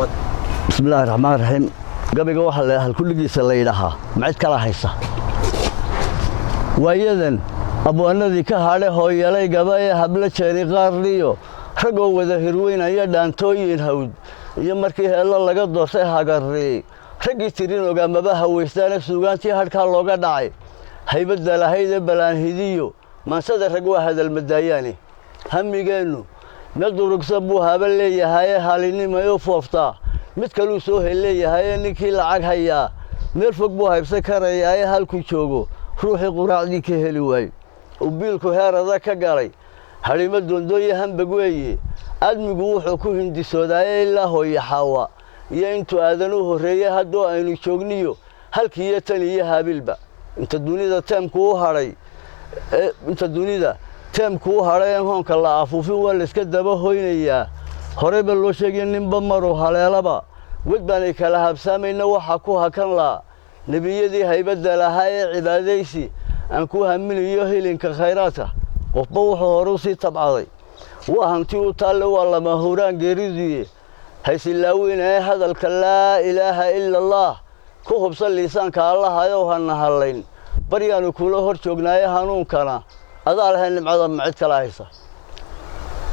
بسم الله الرحمن الرحيم قبل واحد هالكل جيس اللي يلها معد كلا هيسا وأيضا أبو النذي كهاره هو يلاي قبايا حبل شري قارليو رجوا وذا هيروين أيضا توين هود يمركي الله لقد دوسها قاري رجي ترين وقام بها ويستان سوقاتي هالك الله داعي هيبدل هيدا بلان هديو ما صدر رجوا هذا المدياني هم يجنو نقدر نكسبوها باللي هاي حاليني ما يوففتا midkaluu soo heleeyahay ninkii lacag hayaa meel fog buu haybsan karayaa halku joogo ruuxii quraacdii ka heli waay oo biilku heerada ka galay harimo doondooye hanbag weeye admigu wuxuu ku hindisooday ilaa hooyo xawa iyo intuu aadan u horeeyay haddoo aynu joogniyo halkii tan iyo haabilba inta dunida teemku u haray hoonka la afuufin waa la iska daba hoynayaa horeba loo sheegay ninba maro haleelaba wadbaanay kala habsaamayna waxa ku hakan la nabiyadii haybada lahaa ee cibaadaysi aan ku haminayo hilinka khayraadka qofba wuxuu hore u sii tabcaday waa hanti u taale waa lama huraan geeridii haysilaawinay hadalka laa ilaaha illa allah ku hubsan liisaanka allah ayo hana halayn baryaanu kula hor joognaaye hanuunkana adaa lahayn nimcada macid kala haysa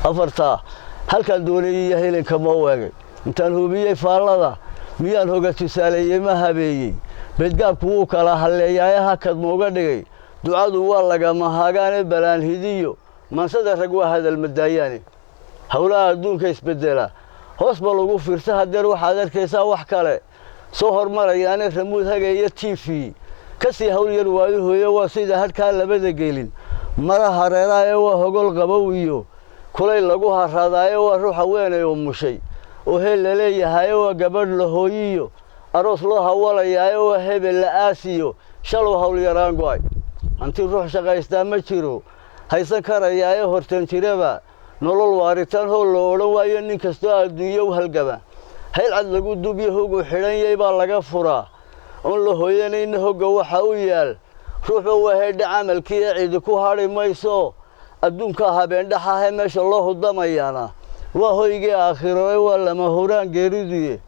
afarta halkan doonayay helinka ma waagay intaan hubiyay faallada miyaan hoga tusaaleeyay ma habeeyay bedgaabku uu kala haleeyay hakad mooga dhigay ducadu waa laga mahagaane balaan hidiyo mansada rag waa hadal madaayane hawlaha adduunka isbedela hoos ba lagu fiirsa hadeer waxaad arkaysaa wax kale soo hormarayaane ramuud hagaya TV kasii hawl yar waayo hooyo waa sida halka labada geelin mara hareeraha waa hogol qabow iyo kulay lagu harradaayo waa ruuxa weynay oo mushay oo heel leeyahay oo gabadh la hooyiyo aroos loo hawlayaay oo hebel la aasiyo shalow hawl yaraan go'ay anti ruux shaqaysta ma jiro haysan karayaay hortan jiraba nolol waaritaan hool loo oran waayo nin kasto adduunyo halgaba hayl cad lagu dubiyo hogo xidhanyay baa laga furaa oo la hooyanayna hoga waxa uu yaal ruuxu waa heedha camalkii cid ku hari mayso adduunka habeen dhaxahay meesha loo hudamayana waa hoygii aakhiro waa lama huraan geeridii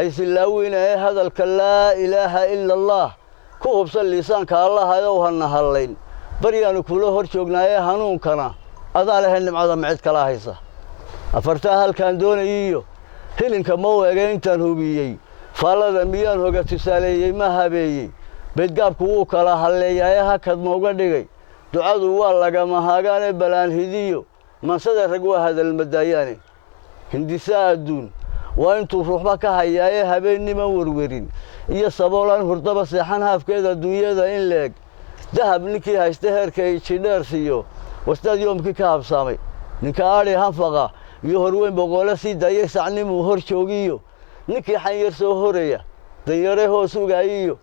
haysilaawinay hadalka laa ilaaha illa allah ku hubsan liisaanka allah ayo hana halayn baryaanu kula hor joognaaye hanuunkana adaa lahayn nimcada macid kala haysa afarta halkan doonayiyo hilinka ma weegay intaan hubiyay faallada miyaan hoga tusaaleeyay ma habeeyay bedgaabku uu kala haleeyay hakad mooga dhigay ducadu waa laga mahagaane balaan hidiyo mansada rag waa hadal madaayane hindisa adduun waa intuu ruuxba ka hayaaye habeenimo warwarin iyo saboolan hurdaba seexan haafkeeda dunyada in leeg dahab ninkii haysta heerka ay jidheersiyo wastaad yoomkii ka habsaamay ninka aadhi hanfaqa iyo horweyn boqole sii daayay sacnimuu hor joogiyo ninkii xanyar soo horaya danyare hoos ugaayiyo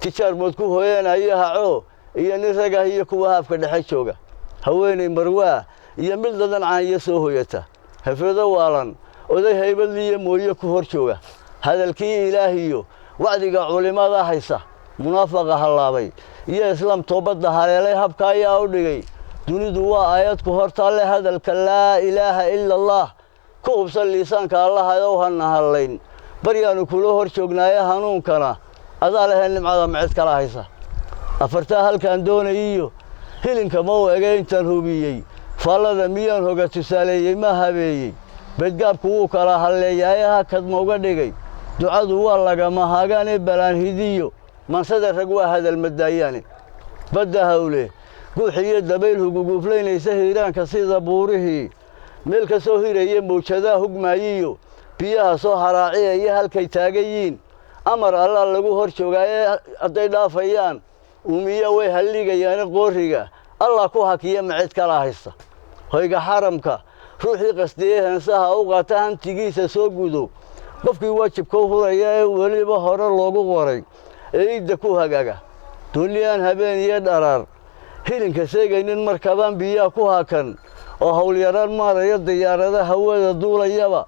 tijaar mood ku hooyanayo haco iyo nin raga iyo kuwa haafka dhexe jooga haweenay marwaa iyo mid dadan caaniyo soo hooyata hafrado waalan oday haybadliyo mooye ku hor jooga hadalkii ilaahiyo wacdiga culimada haysa munaafaqa halaabay iyo islaam toobada haleelay habka ayaa u dhigay dunidu waa aayad ku hortaalle hadalka laa ilaaha illa allah ku hubsan liisaanka allah ayo hana halayn baryaanu kula hor joognaaye hanuunkana adaa lahayn nimcada macid kala haysa afarta halkan doonayiyo hilinka ma weegay intaan hubiyay faallada miyaan hoga tusaaleeyay ma habeeyay bedgaabku uu kala haleeyay hakad mooga dhigay ducadu waa laga mahagaane balaan hidiyo mansada rag waa hadal madaayane badda hawle guuxiyo dabayl huguguflaynaysa hiiraanka sida buurihii meel ka soo hirayay mawjadaha hugmaayiyo biyaha soo haraaciyaya halkay taagayiin amar allah lagu hor joogaaye hadday dhaafayaan umiya way halligayaan qooriga allah ku hakiya macid kala haysta hoyga xaramka ruuxii qasdiyay hansaha u qaata hantigiisa soo gudo qofkii waajibka u huraya ee weliba hore loogu qoray ee idda ku hagaaga dunyaan habeen iyo dharaar hilinka seegaynin markabaan biyaha ku hakan oo hawl yaraan maaraya diyaarada hawada duulayaba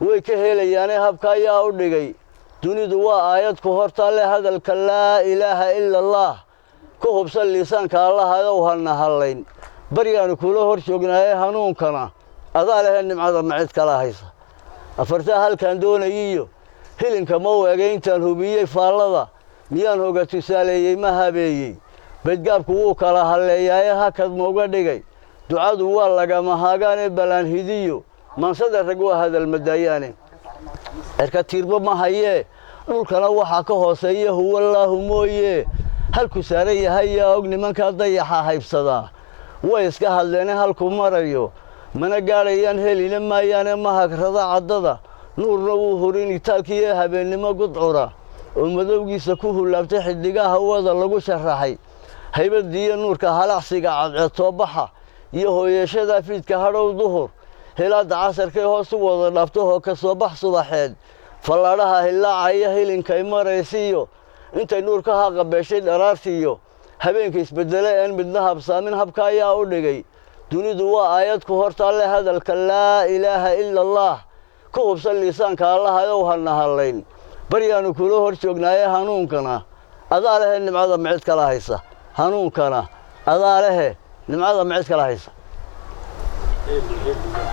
way ka helayaane habka ayaa u dhigay dunidu waa aayad ku hortaalle hadalka laa ilaaha illa allah ku hubsan liisaanka allah ayo hana halayn baryaanu kula hor joognaaye hanuunkana adaa lahayn nimcada macid kala haysa أفرتها هل كان دون إيو هلين كمو أجين هوبية فالله ميان هو تسالي ما هبي بدقاب كوك على هالليايا هكذا موجود دقي دعاء والله جماعة هاجان بلان هديو من صدر رجوا هذا المديان الكثير بما هي نقول وحكه سيه هو الله مويه هل كسرية هيا أغني من كضيحها هيفسدا ويسكه لنا هالكمريو من قاريان هلي لما يانا ما هكذا عضدا نور روحورين تالكيه هبين ما قد عرا ومدوجي سكوه لابتح الدجاه هو ذا لجو شرحي هيبدي نور كهالعسيق عطوبها يهو يشدا في كهرو ظهر هلاد عصر كه سوى لابتوه كصباح صباحين فلارها هلا عيه هلين كيمر يسيو انت نور كها قبشي دراسيو هبين كيس بدلين بدها بسامين هبكايا ودغي دنيdu waa aayad ku hortaale hadalka la ilaaha illa allah ku hubsan liisaanka allah ayow hana halayn baryaanu kula hor joognaaye hanuunkana adaa leh nimcada micid kala haysa hanuunkana adaa leh nimcada micid kala haysa